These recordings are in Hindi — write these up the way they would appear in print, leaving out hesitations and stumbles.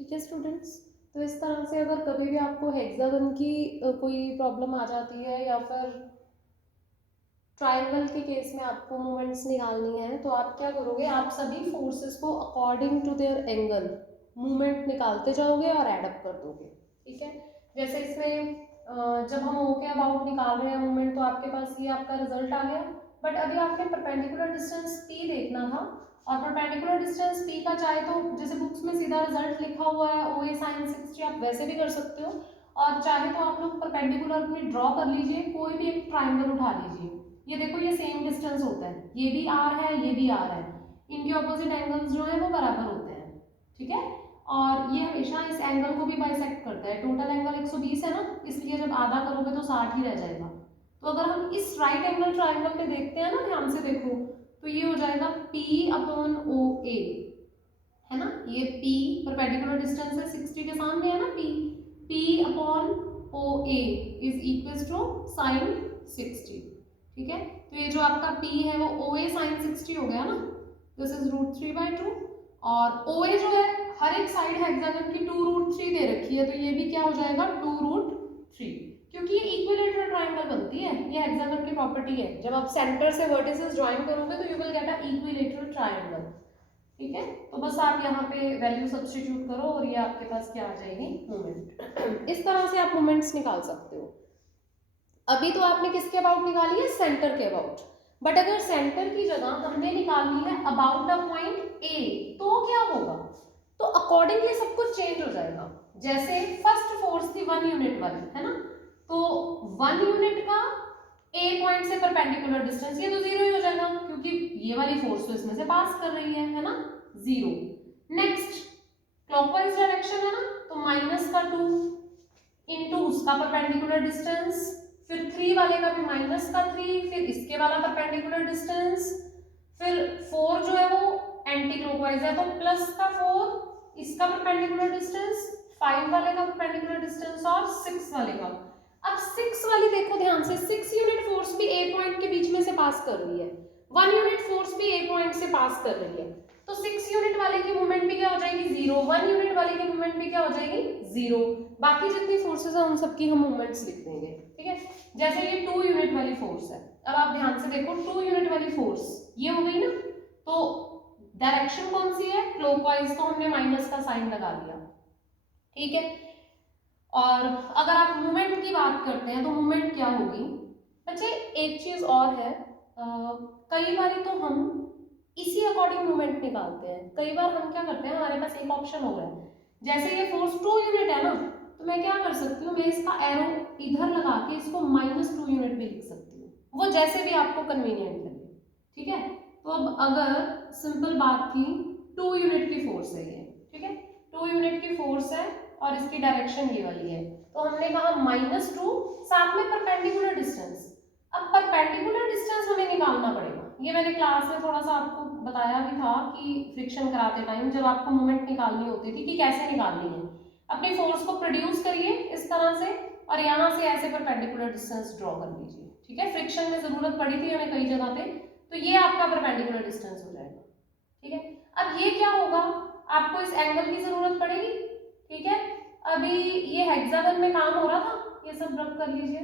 ठीक है स्टूडेंट्स, तो इस तरह से अगर कभी भी आपको हेक्सागन की कोई प्रॉब्लम आ जाती है या फिर ट्रायंगल के केस में आपको मोमेंट्स निकालनी है, तो आप क्या करोगे, आप सभी फोर्सेस को according to their angle movement निकालते जाओगे और एड अप कर दोगे। ठीक है, जैसे इसमें जब हम ओ के अबाउट निकाल रहे हैं मूवमेंट, तो आपके पास ये आपका रिजल्ट आ गया। बट अभी आपने परपेंडिकुलर डिस्टेंस पी देखना था, और परपेंडिकुलर डिस्टेंस पी का चाहे तो जैसे बुक्स में सीधा रिजल्ट लिखा हुआ है ओ ए साइन 60, आप वैसे भी कर सकते हो, और चाहे तो आप लोग परपेंडिकुलर अपनी ड्रॉ कर लीजिए, कोई भी एक ट्राइंगल उठा लीजिए। ये देखो ये सेम डिस्टेंस होता है, ये भी आर है ये भी आर है, इनके ऑपोजिट एंगल्स जो है वो बराबर होते हैं। ठीक है, और ये हमेशा इस एंगल को भी बाइसेक्ट करता है। टोटल एंगल 120 है ना, इसलिए जब आधा करोगे तो 60 ही रह जाएगा। तो अगर हम इस राइट एंगल ट्राइंगल में देखते हैं ना, ध्यान से देखो, तो ये हो जाएगा P अपॉन ओ ए, है ना, ये P परपेंडिकुलर डिस्टेंस है 60 के सामने है ना P upon O A is equal to sine 60। ठीक है, तो ये जो आपका P है वो ओ ए साइन 60 हो गया ना, दिस इज √3/2, और ओ ए जो है हर एक साइड हेक्सागन की 2√3 दे रखी है, तो ये भी क्या हो जाएगा 2√3, क्योंकि ये इक्विलेटरल ट्राइंगल बनती है, ये हेक्सागन की प्रॉपर्टी है। जब आप सेंटर से वर्टिसेस ज्वाइन करोगे तो you will get a equilateral triangle. ठीक है, तो बस आप यहाँ पे वैल्यू सब्स्टिट्यूट करो और ये आपके पास क्या आ जाएगी, मोमेंट। इस तरह से आप मोमेंट्स निकाल सकते हो। अभी तो आपने किसके अबाउट निकाली है, सेंटर के अबाउट, बट अगर सेंटर की जगह हमने निकालनी है अबाउट द पॉइंट ए, तो क्या होगा, तो अकॉर्डिंगली सब कुछ चेंज हो जाएगा। जैसे फर्स्ट फोर्स थी 1 यूनिट वाली, है ना, तो 1 यूनिट का ए पॉइंट से परपेंडिकुलर डिस्टेंस ये तो 0 ही हो जाएगा, क्योंकि ये वाली फोर्स तो इसमें से पास कर रही है ना, 0। नेक्स्ट क्लॉकवाइज डायरेक्शन है ना, तो माइनस का 2 इनटू उसका परपेंडिकुलर डिस्टेंस, फिर 3 वाले का भी माइनस का 3, फिर इसके वाला परपेंडिकुलर डिस्टेंस, फिर 4 जो है वो एंटी क्लॉकवाइज है तो प्लस का 4 इसका परपेंडिकुलर डिस्टेंस, 5 वाले का परपेंडिकुलर डिस्टेंस और 6 वाले का। अब 6 वाली देखो ध्यान से, 6 यूनिट फोर्स भी ए पॉइंट के बीच में से पास कर रही है, 1 यूनिट फोर्स भी ए पॉइंट से पास कर रही है, तो 6 यूनिट वाले की मूवमेंट भी क्या हो जाएगी 0, 1 यूनिट वाले की मूवमेंट भी क्या हो जाएगी 0। बाकी जितनी फोर्सेस है उन सबकी हम मूवमेंट्स लिख देंगे। ठीक है, जैसे ये 2 यूनिट वाली फोर्स है, अब आप ध्यान से देखो 2 यूनिट वाली फोर्स ये हो गई ना, तो डायरेक्शन कौन सी है, क्लॉकवाइज, तो हमने माइनस का साइन लगा दिया। ठीक है, और अगर आप मूवमेंट की बात करते हैं तो मूवमेंट क्या होगी बच्चे, एक चीज और है, कई बार तो हम इसी अकॉर्डिंग मूवमेंट निकालते हैं। कई बार हम क्या करते हैं, हमारे पास एक ऑप्शन हो रहा है, जैसे ये फोर्स 2 यूनिट है ना, तो मैं क्या कर सकती हूँ, मैं इसका एरो इधर लगा के इसको -2 यूनिट भी लिख सकती हूँ, वो जैसे भी आपको कन्वीनियंट लगे। ठीक है, तो अब अगर सिंपल बात थी 2 यूनिट की फोर्स है ये, ठीक है, 2 यूनिट की फोर्स है और इसकी डायरेक्शन ये वाली है, तो हमने कहा -2 साथ में परपेंडिकुलर डिस्टेंस। अब परपेंडिकुलर डिस्टेंस हमें निकालना पड़ेगा, ये मैंने क्लास में थोड़ा सा आपको बताया भी था कि फ्रिक्शन कराते टाइम जब आपको मोमेंट निकालनी होती थी कि कैसे निकालनी है, अपनी फोर्स को प्रोड्यूस करिए इस तरह से और यहाँ से ऐसे परपेंडिकुलर डिस्टेंस ड्रॉ कर लीजिए। ठीक है, फ्रिक्शन में जरूरत पड़ी थी हमें कई जगह पे, तो ये आपका परपेंडिकुलर डिस्टेंस हो जाएगा। ठीक है, अब ये क्या होगा, आपको इस एंगल की जरूरत पड़ेगी। ठीक है, अभी ये हेक्सागन में काम हो रहा था, ये सब रब कर लीजिए,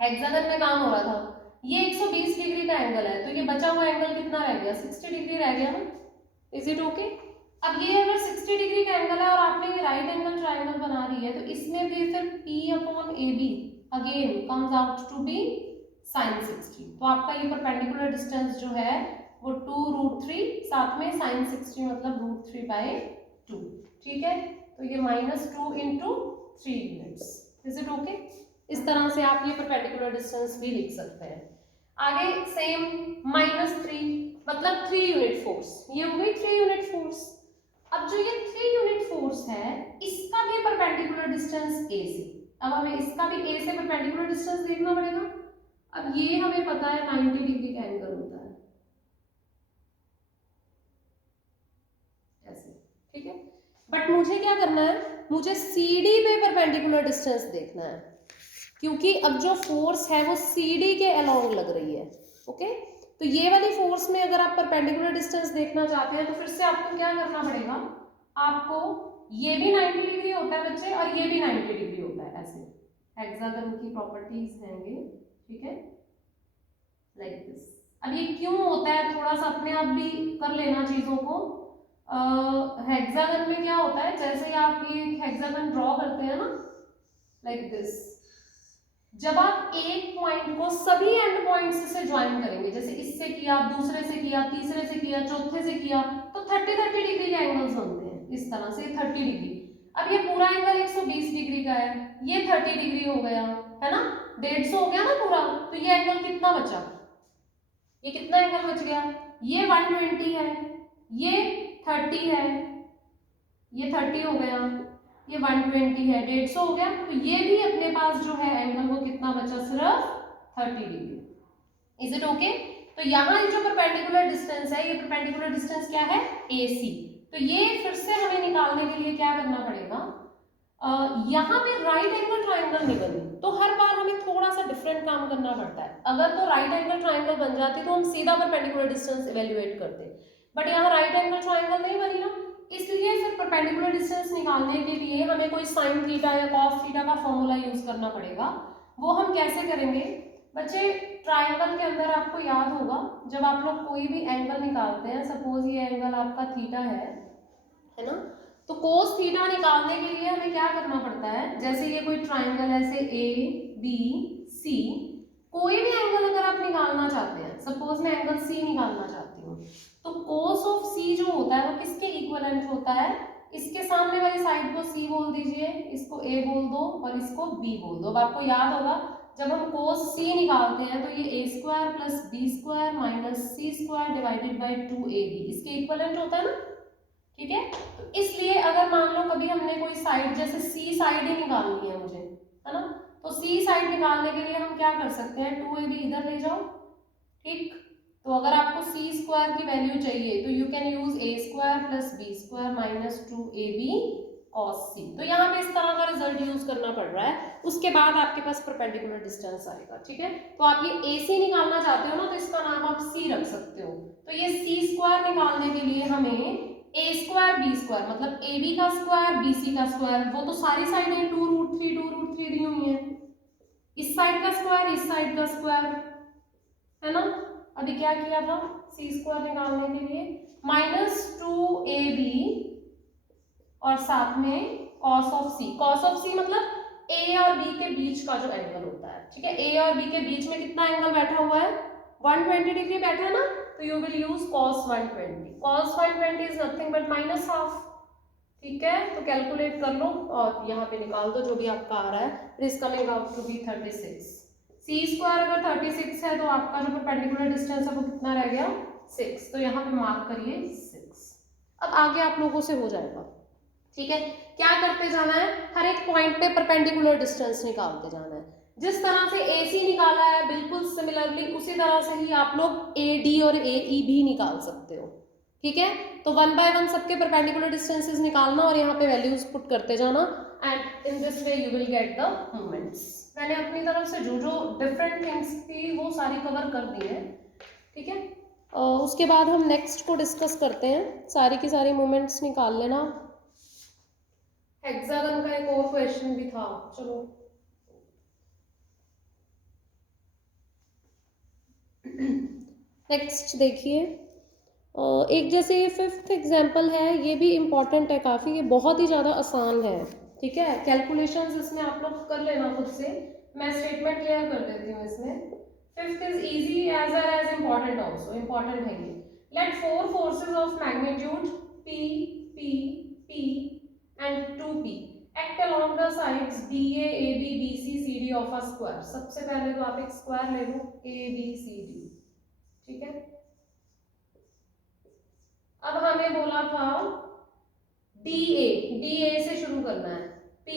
हेक्सागन में काम हो रहा था, ये 120 डिग्री का एंगल है, तो ये बचा हुआ एंगल कितना रह गया, 60 डिग्री रह गया ना, इज इट ओके। अब ये अगर 60 डिग्री का एंगल है और आपने ये राइट एंगल ट्राइंगल बना रही है, तो इसमें भी फिर P upon A B again comes out to be sine 60, तो आपका ये परपेंडिकुलर डिस्टेंस जो है वो 2√3 साथ में साइन 60 मतलब √3/2। ठीक है, तो ये -2 into 3 units, is it okay. इस तरह से आप ये परपेंडिकुलर डिस्टेंस भी लिख सकते हैं। आगे सेम -3 मतलब 3 यूनिट फोर्स, ये हो गई 3 यूनिट फोर्स। अब जो ये 3 यूनिट फोर्स है इसका भी परपेंडिकुलर डिस्टेंस ए से, अब हमें इसका भी ए से परपेंडिकुलर डिस्टेंस देखना पड़ेगा। अब ये हमें पता है 90 डिग्री का एंगल होता है ऐसे। ठीक है, बट मुझे क्या करना है, मुझे CD पे परपेंडिकुलर डिस्टेंस देखना है, क्योंकि अब जो फोर्स है वो CD के अलोंग लग रही है। ओके, तो ये वाली फोर्स में अगर आप परपेंडिकुलर डिस्टेंस देखना चाहते हैं तो फिर से आपको क्या करना पड़ेगा, आपको ये भी 90 डिग्री होता है बच्चे और ये भी 90 डिग्री होता है, ऐसे हेक्सागन की प्रॉपर्टीज हैं ये, ठीक है, लाइक दिस। अब ये क्यों होता है, थोड़ा सा अपने आप भी कर लेना चीजों को। हेक्सागन में क्या होता है, जैसे ही आप ये हेक्सागन ड्रॉ करते हैं ना, लाइक दिस, जब आप एक पॉइंट को सभी एंड पॉइंट्स से ज्वाइन करेंगे, जैसे इससे किया, दूसरे से किया, तीसरे से किया, चौथे से किया, तो 30-30 डिग्री के एंगल्स बनते हैं इस तरह से, 30 डिग्री। अब ये पूरा एंगल 120 डिग्री का है, ये 30 डिग्री हो गया है ना, 150 हो गया ना पूरा, तो ये एंगल कितना बचा, ये कितना एंगल बच गया, ये 120 है, ये 30 है, ये 30 हो गया, ये 120 है, 150 हो गया, तो ये भी अपने पास जो है एंगल वो कितना बचा, सिर्फ 30 डिग्री। Is it okay? तो यहाँ ये जो परपेंडिकुलर डिस्टेंस है, ये परपेंडिकुलर डिस्टेंस क्या है, AC। तो ये फिर से हमें निकालने के लिए क्या करना पड़ेगा, यहाँ पे राइट एंगल ट्राइंगल नहीं बनी, तो हर बार हमें थोड़ा सा डिफरेंट काम करना पड़ता है। अगर तो राइट एंगल ट्राइंगल बन जाती तो हम सीधा परपेंडिकुलर डिस्टेंस इवेल्युएट करते, बट यहाँ राइट एंगल ट्राइंगल नहीं बनी ना, इसलिए फिर परपेंडिकुलर डिस्टेंस निकालने के लिए हमें कोई साइन थीटा या कॉस थीटा का फॉर्मूला यूज करना पड़ेगा। वो हम कैसे करेंगे बच्चे, ट्राइंगल के अंदर आपको याद होगा, जब आप लोग कोई भी एंगल निकालते हैं, सपोज ये एंगल आपका थीटा है ना, तो कोस थीटा निकालने के लिए हमें क्या करना पड़ता है, जैसे ये कोई ट्राइंगल ऐसे ABC, कोई भी एंगल अगर आप निकालना चाहते हैं, सपोज मैं एंगल C निकालना चाहती हूँ, तो कोस ऑफ C जो होता है वो किसके इक्विवेलेंट होता है, इसके सामने वाली साइड को C बोल दीजिए, इसको A बोल दो और इसको B बोल दो। अब आपको याद होगा जब हम कोस C निकालते हैं तो ये A square plus B square minus C square divided by 2AB इसके इक्विवेलेंट होता है ना, ठीक है। तो इसलिए अगर मान लो कभी हमने कोई साइड, जैसे C साइड ही निकालनी है मुझे, है ना, तो C साइड निकालने के लिए हम क्या कर सकते हैं, 2AB इधर ले जाओ, ठीक। तो अगर आपको C स्क्वायर की वैल्यू चाहिए तो you can use A square plus B square minus 2AB cos C। तो यहाँ पे इस तरह का रिजल्ट यूज करना पड़ रहा है, उसके बाद आपके पास परपेंडिकुलर डिस्टेंस आएगा, ठीक है। तो आप ये AC निकालना चाहते हो ना, तो इसका नाम आप C रख सकते हो। तो ये C स्क्वायर निकालने के लिए हमें A स्क्वायर B स्क्वायर मतलब AB का स्क्वायर BC का स्क्वायर, वो तो सारी साइडें 2√3 दी हुई है, इस साइड का स्क्वायर इस साइड का स्क्वायर, है ना। अभी क्या किया था, C स्क्वायर निकालने के लिए माइनस 2AB और साथ में cos of C। cos of C मतलब A और B के बीच का जो एंगल होता है, ठीक है। A और B के बीच में कितना एंगल बैठा हुआ है, 120 डिग्री बैठा है ना, तो you will use cos 120। cos 120 is nothing but minus half, ठीक है। तो कैलकुलेट कर लो और यहाँ पे निकाल दो जो भी आपका आ रहा है, it is coming out to be 36। C square अगर 36 है तो आपका जो परपेंडिकुलर डिस्टेंस है वो कितना रह गया, 6। तो यहाँ पे मार्क करिए 6। अब आगे आप लोगों से हो जाएगा, ठीक है। क्या करते जाना है, हर एक पॉइंट पे परपेंडिकुलर डिस्टेंस निकालते जाना है। जिस तरह से AC निकाला है बिल्कुल सिमिलरली उसी तरह से ही आप लोग AD और AE भी निकाल सकते हो, ठीक है। तो 1 बाय 1 सबके परपेंडिकुलर डिस्टेंसेस निकालना और यहाँ पे वैल्यूज पुट करते जाना, and in this way you will get the moments. मैंने अपनी तरफ से जो जो डिफरेंट थिंग्स थी वो सारी कवर कर दी है, ठीक है। उसके बाद हम नेक्स्ट को डिस्कस करते हैं, सारी की सारी मोमेंट्स निकाल लेना। हेक्सागन का एक और क्वेश्चन भी था, चलो नेक्स्ट देखिए। एक जैसे ये 5th एग्जाम्पल है, ये भी इम्पॉर्टेंट है काफ़ी, ये बहुत ही ज़्यादा आसान है, ठीक है। कैलकुलेशंस इसमें आप लोग कर लेना खुद से, मैं स्टेटमेंट क्लियर कर देती हूँ इसमें। 5th is easy as well as important also, important है ये। Let 4 forces of magnitude P, P, P and 2P act along the sides DA, AB, BC, CD of a square। सबसे पहले तो आप एक स्क्वायर ले लो ABCD, ठीक है। अब हमें बोला था DA से शुरू करना है, P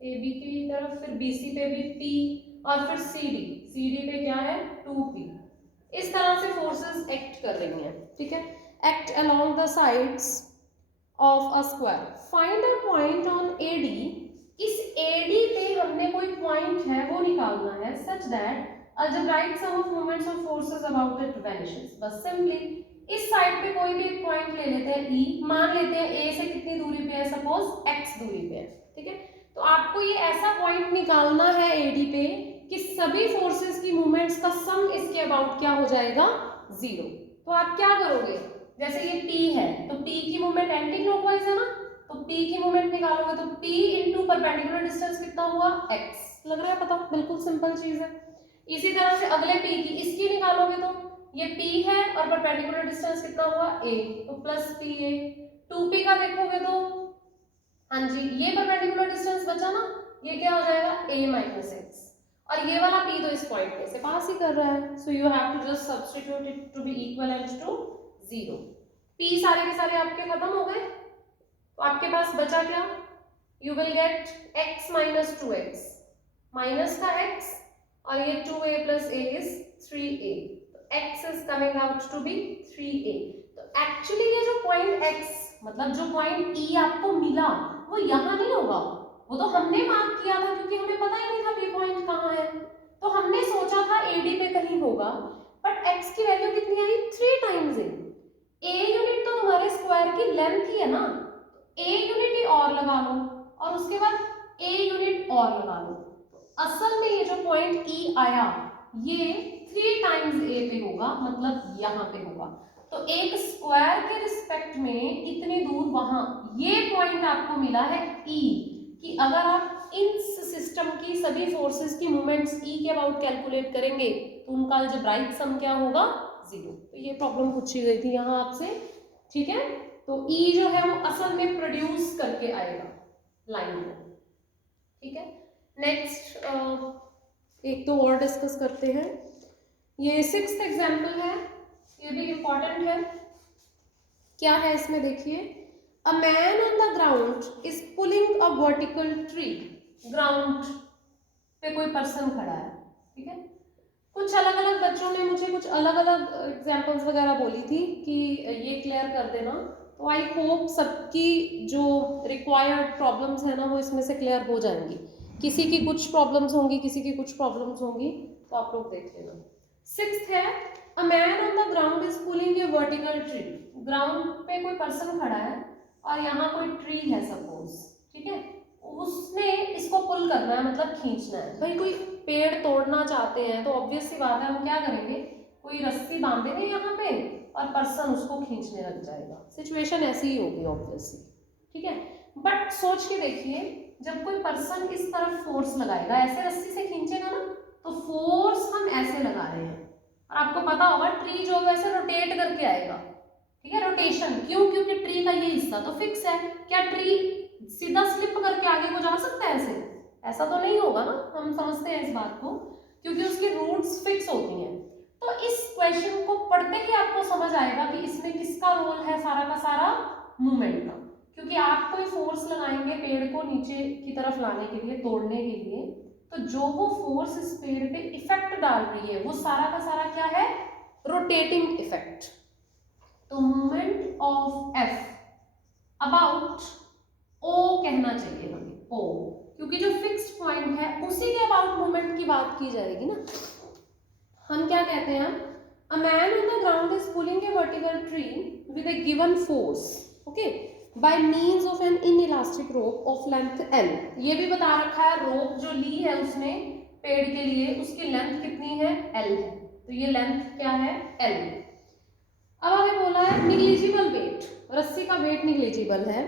AB की तरफ, फिर BC पे भी P और फिर CD पे क्या है 2P। इस तरह से फोर्सेस एक्ट कर रही हैं, ठीक है। Act along the sides of a square, find a point on AD। इस AD पे हमने कोई पॉइंट है वो निकालना है, such that algebraic sum of moments of forces about it vanishes। बस सिंपली इस साइड पे कोई भी ले लेते हैं ई, मान लेते हैं ए से कितनी दूरी पे है, सपोज एक्स दूरी पे है, ठीक है। तो आपको ये ऐसा पॉइंट निकालना है एडी पे कि सभी फोर्सेस की मूवमेंट्स का सम इसके अबाउट क्या हो जाएगा, 0। तो आप क्या करोगे, जैसे ये P है तो P की मूवमेंट एंटी क्लॉकवाइज है ना, तो P की मूवमेंट निकालोगे तो P इंटू परपेंडिकुलर डिस्टेंस कितना हुआ, x। लग रहा है पता, बिल्कुल सिंपल चीज है। इसी तरह से अगले P की, इसकी निकालोगे तो ये P है और परपेंडिकुलर डिस्टेंस कितना हुआ, a, तो प्लस PA। 2P का देखोगे तो हाँ जी, ये परपेंडिकुलर डिस्टेंस बचा ना, ये क्या हो जाएगा, a माइनस एक्स, और ये वाला P तो इस पॉइंट पे से पास ही कर रहा है, so you have to just substitute it to be equivalent to 0। P सारे के सारे आपके खत्म हो गए, तो आपके पास बचा क्या, you will get x minus 2x, minus का x, और ये 2a plus a is 3a, तो x is coming out to be 3a। तो एक्चुअली ये जो पॉइंट x, मतलब जो पॉइंट E आपको मिला वो यहाँ नहीं होगा, वो तो हमने मार्क किया था क्योंकि हमें पता ही नहीं था P पॉइंट कहाँ है, तो हमने सोचा था AD पे कहीं होगा, बट x की वैल्यू कितनी आई, 3 टाइम्स a यूनिट तो तुम्हारे स्क्वायर की लेंथ ही है ना, a यूनिट ही और लगा लो और उसके बाद a यूनिट और लगा लो, तो असल में ये जो पॉइंट E आया ये 3 टाइम्स a पे होगा, मतलब यहाँ पे होगा। तो एक स्क्वायर के रिस्पेक्ट में इतनी दूर वहां ये पॉइंट आपको मिला है E, कि अगर आप इन सिस्टम की सभी फोर्सेस की मूवमेंट्स E के अबाउट कैलकुलेट करेंगे तो उनका अलजेब्राइक सम क्या होगा, 0। तो ये प्रॉब्लम पूछी गई थी यहाँ आपसे, ठीक है। तो E जो है वो असल में प्रोड्यूस करके आएगा लाइन को, ठीक है। नेक्स्ट एक तो और डिस्कस करते हैं, ये 6th एग्जाम्पल है, ये भी इंपॉर्टेंट है। क्या है इसमें देखिए, अ man on the ground is pulling a vertical tree, ground पे कोई पर्सन खड़ा है, ठीक है। कुछ अलग अलग बच्चों ने मुझे कुछ अलग अलग एग्जांपल्स वगैरह बोली थी कि ये क्लियर कर देना, तो आई होप सबकी जो रिक्वायर्ड प्रॉब्लम्स है ना वो इसमें से क्लियर हो जाएंगी। किसी की कुछ प्रॉब्लम्स होंगी, किसी की कुछ प्रॉब्लम्स होंगी, तो आप लोग देख लेना। 6th है, अ man on the ground is pulling a vertical tree, ground पे कोई पर्सन खड़ा है और यहाँ कोई ट्री है सपोज, ठीक है, उसने इसको पुल करना है, मतलब खींचना है। भाई कोई पेड़ तोड़ना चाहते हैं तो ऑब्वियस सी बात है हम क्या करेंगे, कोई रस्सी बांधेंगे यहाँ पे और पर्सन उसको खींचने लग जाएगा, सिचुएशन ऐसी ही होगी ऑब्वियसली, ठीक है। बट सोच के देखिए, जब कोई पर्सन इस तरफ फोर्स लगाएगा, ऐसे रस्सी से खींचेगा ना, तो फोर्स हम ऐसे लगा रहे हैं, और आपको पता होगा ट्री जो वैसे रोटेट करके आएगा, ठीक है, रोटेशन। क्यों, क्योंकि ट्री का ये हिस्सा तो फिक्स है। क्या ट्री सीधा स्लिप करके आगे को जा सकता है ऐसे, ऐसा तो नहीं होगा ना, हम समझते हैं इस बात को, क्योंकि उसकी रूट्स फिक्स होती हैं। तो इस क्वेश्चन को पढ़ते ही आपको समझ आएगा कि इसमें किसका रोल है सारा का सारा, मूवमेंट का, क्योंकि आप कोई फोर्स लगाएंगे पेड़ को नीचे की तरफ लाने के लिए, तोड़ने के लिए, तो जो वो फोर्स इस पेड़ पे इफेक्ट डाल रही है वो सारा का सारा क्या है, रोटेटिंग इफेक्ट। तो movement of F about O कहना चाहिए हमें, O, क्योंकि जो फिक्स्ड पॉइंट है उसी के अबाउट मूवमेंट की बात की जाएगी ना। हम क्या कहते हैं, a man on the ground is pulling a vertical tree with a given force, okay, by means of an inelastic rope of length L। ये भी बता रखा है रोप जो ली है उसने पेड़ के लिए, उसकी लेंथ कितनी है, L है, तो ये लेंथ क्या है, L। अब आगे बोला है निग्लिजिबल वेट, रस्सी का वेट निग्लिजिबल है।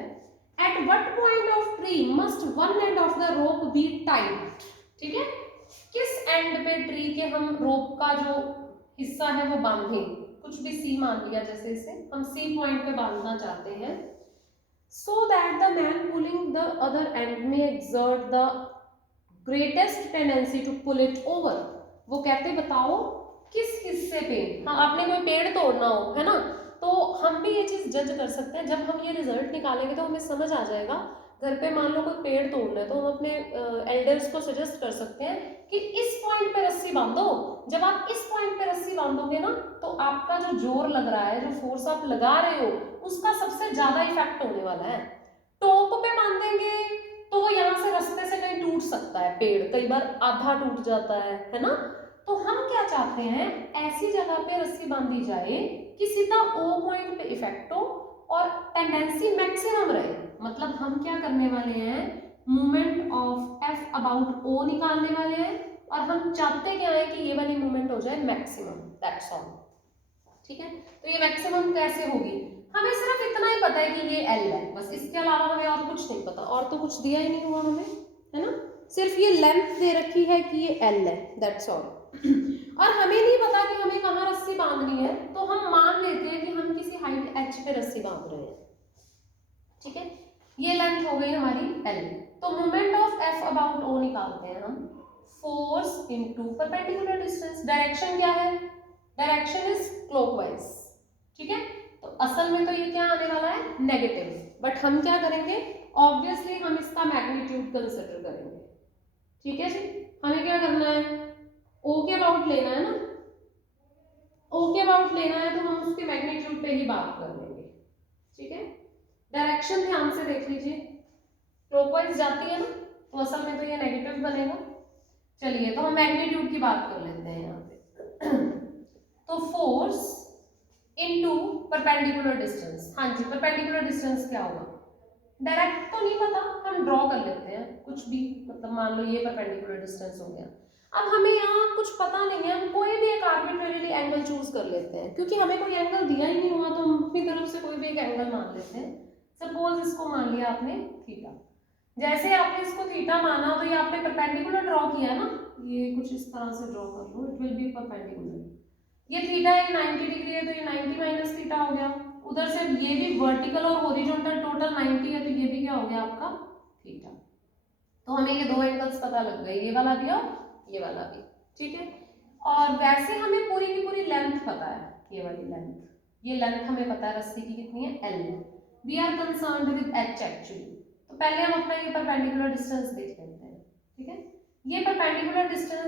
At what point of tree must one end of the rope be tight, ठीक है, किस एंड पे ट्री के हम रोप का जो हिस्सा है वो बांधें, कुछ भी C मान लिया, जैसे इसे हम C पॉइंट पे बांधना चाहते हैं, so that the man pulling the other end may exert the greatest tendency to pull it over। वो कहते बताओ किस हिस्से पे, हाँ आपने कोई पेड़ तोड़ना हो है ना, तो हम भी ये चीज जज कर सकते हैं। जब हम ये रिजल्ट निकालेंगे तो हमें समझ आ जाएगा, घर पे मान लो कोई पेड़ तोड़ना है तो हम अपने एल्डर्स को सजेस्ट कर सकते हैं कि इस पॉइंट पे रस्सी बांधो। जब आप इस पॉइंट पे रस्सी बांधोगे ना तो आपका जो जोर लग रहा है, जो फोर्स आप लगा रहे हो, उसका सबसे ज्यादा इफेक्ट होने वाला है। टॉप पे बांधेंगे तो वो यहाँ से रास्ते से कहीं टूट सकता है, पेड़ कई बार आधा टूट जाता है ना। तो हम क्या चाहते हैं, ऐसी जगह पे रस्सी बांधी जाए कि सीधा O पॉइंट पे इफेक्ट हो और टेंडेंसी मैक्सिमम रहे, मतलब हम क्या करने वाले हैं, मूवमेंट ऑफ एफ अबाउट ओ निकालने वाले हैं, और हम चाहते क्या है कि ये वाली मूवमेंट हो जाए मैक्सिमम, दैट्स ऑल। ठीक है, तो ये मैक्सिमम कैसे होगी, हमें सिर्फ इतना ही पता है कि ये एल है, बस इसके अलावा हमें और कुछ नहीं पता, और तो कुछ दिया ही नहीं हुआ हमें, है ना, सिर्फ ये लेंथ दे रखी है कि ये एल है, दैट्स ऑल। और हमें नहीं पता कि हमें कहाँ रस्सी बांधनी है, तो हम मान लेते हैं कि हम किसी हाइट एच पे रस्सी बांध रहे हैं। ठीक है, ये लेंथ हो गई हमारी एल। तो मोमेंट ऑफ एफ अबाउट ओ निकालते हैं हम, force into perpendicular distance. Direction क्या है, डायरेक्शन इज क्लॉकवाइज। ठीक है, तो असल में तो ये क्या आने वाला है, नेगेटिव, बट हम क्या करेंगे, ऑब्वियसली हम इसका मैग्नीट्यूड कंसिडर करेंगे। ठीक है जी, हमें क्या करना है, ओ के अबाउट लेना है ना, ओ के अबाउट लेना है, तो हम उसके मैग्नीट्यूड पे ही बात कर लेंगे। ठीक है, डायरेक्शन ध्यान से देख लीजिए, क्लॉकवाइज जाती है ना, तो असल में तो ये नेगेटिव बनेगा। चलिए, तो हम मैग्नीट्यूड की बात कर लेते हैं यहाँ पे। तो फोर्स इनटू परपेंडिकुलर डिस्टेंस, हाँ जी, परपेंडिकुलर डिस्टेंस क्या होगा, डायरेक्ट तो नहीं पता, हम ड्रॉ कर लेते हैं कुछ भी, मतलब मान लो ये परपेंडिकुलर डिस्टेंस हो गया। अब हमें यहाँ कुछ पता नहीं है, हम कोई भी एक आर्बिट्रेरीली एंगल चूज कर लेते हैं, क्योंकि हमें कोई एंगल दिया ही नहीं हुआ, तो हम अपनी तरफ से कोई भी एक एंगल मान लेते हैं। सपोज इसको मान लिया आपने थीटा, जैसे आपने इसको थीटा माना, तो ये आपने परपेंडिकुलर ड्रॉ किया ना, ये कुछ इस तरह से ड्रॉ कर लो, इट विल बी परपेंडिकुलर। ये थीटा है 90 डिग्री है, तो ये 90 माइनस थीटा हो गया। उधर से ये भी वर्टिकल और हॉरिजॉन्टल टोटल 90 है, तो ये भी क्या हो गया आपका, थीटा। तो हमें ये दो एंगल्स पता लग गए, ये वाला भी और ये वाला भी। ठीक है, और वैसे हमें पूरी की पूरी लेंथ पता है, ये वाली लेंथ, ये लेंथ हमें पता है रस्सी की कितनी है, एल है। We are concerned with H actually. तो पहले हम अपना ये परपेंडिकुलर डिस्टेंस देख लेते हैं। ठीक है, ये परपेंडिकुलर डिस्टेंस